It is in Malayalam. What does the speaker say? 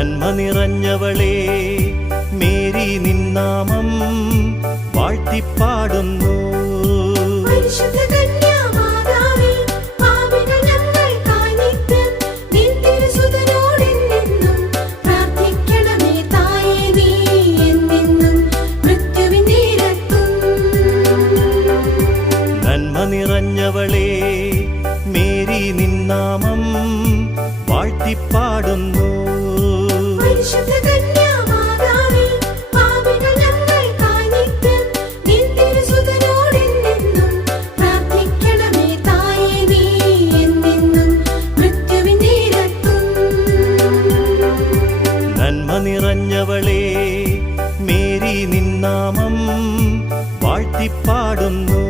നന്മ നിറഞ്ഞവളേ മേരി നിന്നാമം വാഴ്ത്തിപ്പാടുന്നു. നന്മ നിറഞ്ഞവളേ മേരി നിന്നാമം വാഴ്ത്തിപ്പാടുന്നു. നന്മ നിറഞ്ഞവളേ മേരി നിന്നാമം വാഴ്ത്തിപ്പാടുന്നു.